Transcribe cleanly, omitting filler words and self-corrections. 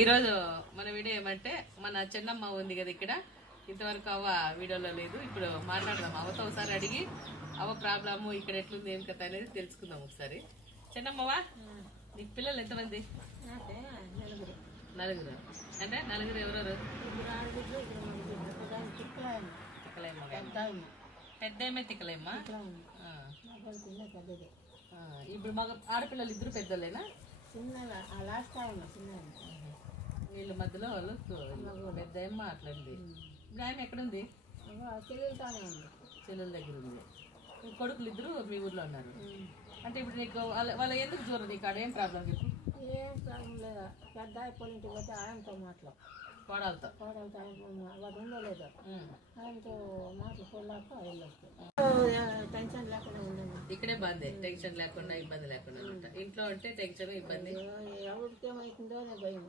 ఈరోజు మన వీడియో ఏమంటే మన చిన్నమ్మ ఉంది కదా ఇక్కడ, ఇంతవరకు అవ్వ వీడియోలో లేదు. ఇప్పుడు మాట్లాడదాం అవ్వతో ఒకసారి అడిగి అవ్వ ప్రాబ్లము ఇక్కడ ఎట్లుంది ఏం కథ అనేది తెలుసుకుందాం ఒకసారి. చిన్నమ్మవా, నీకు పిల్లలు ఎంతమంది? నలుగురు. అంటే నలుగురు ఎవరెవరు? పెద్ద తిక్కలేమ్మ. ఇప్పుడు మగ ఆడపిల్లలు ఇద్దరు పెద్దోళ్ళేనా? వీళ్ళ మధ్యలో వాళ్ళు పెద్ద ఏం మాట్లాడింది. ఆయన ఎక్కడుంది? చెల్లెల దగ్గర ఉంది. కొడుకులు ఇద్దరు మీ ఊర్లో ఉన్నారు. అంటే ఇప్పుడు నీకు వాళ్ళ ఎందుకు చూడరు? నీకు ఆడ ఏం ప్రాబ్లం? చెప్పు. ఏం ప్రాబ్లం లేదా, పెద్ద అయిపోయింటికి పోతే ఆయనతో కోడలతో వాడు ఉండలేదు. ఆయనతో మాట్లాడుకోలేక వెళ్ళొచ్చు. టెన్షన్ లేకుండా ఉండదు. ఇక్కడే బాగుంది, టెన్షన్ లేకుండా ఇబ్బంది లేకుండా. ఇంట్లో అంటే టెన్షన్ ఇబ్బంది, ఎవరికి ఏమవుతుందో భయం.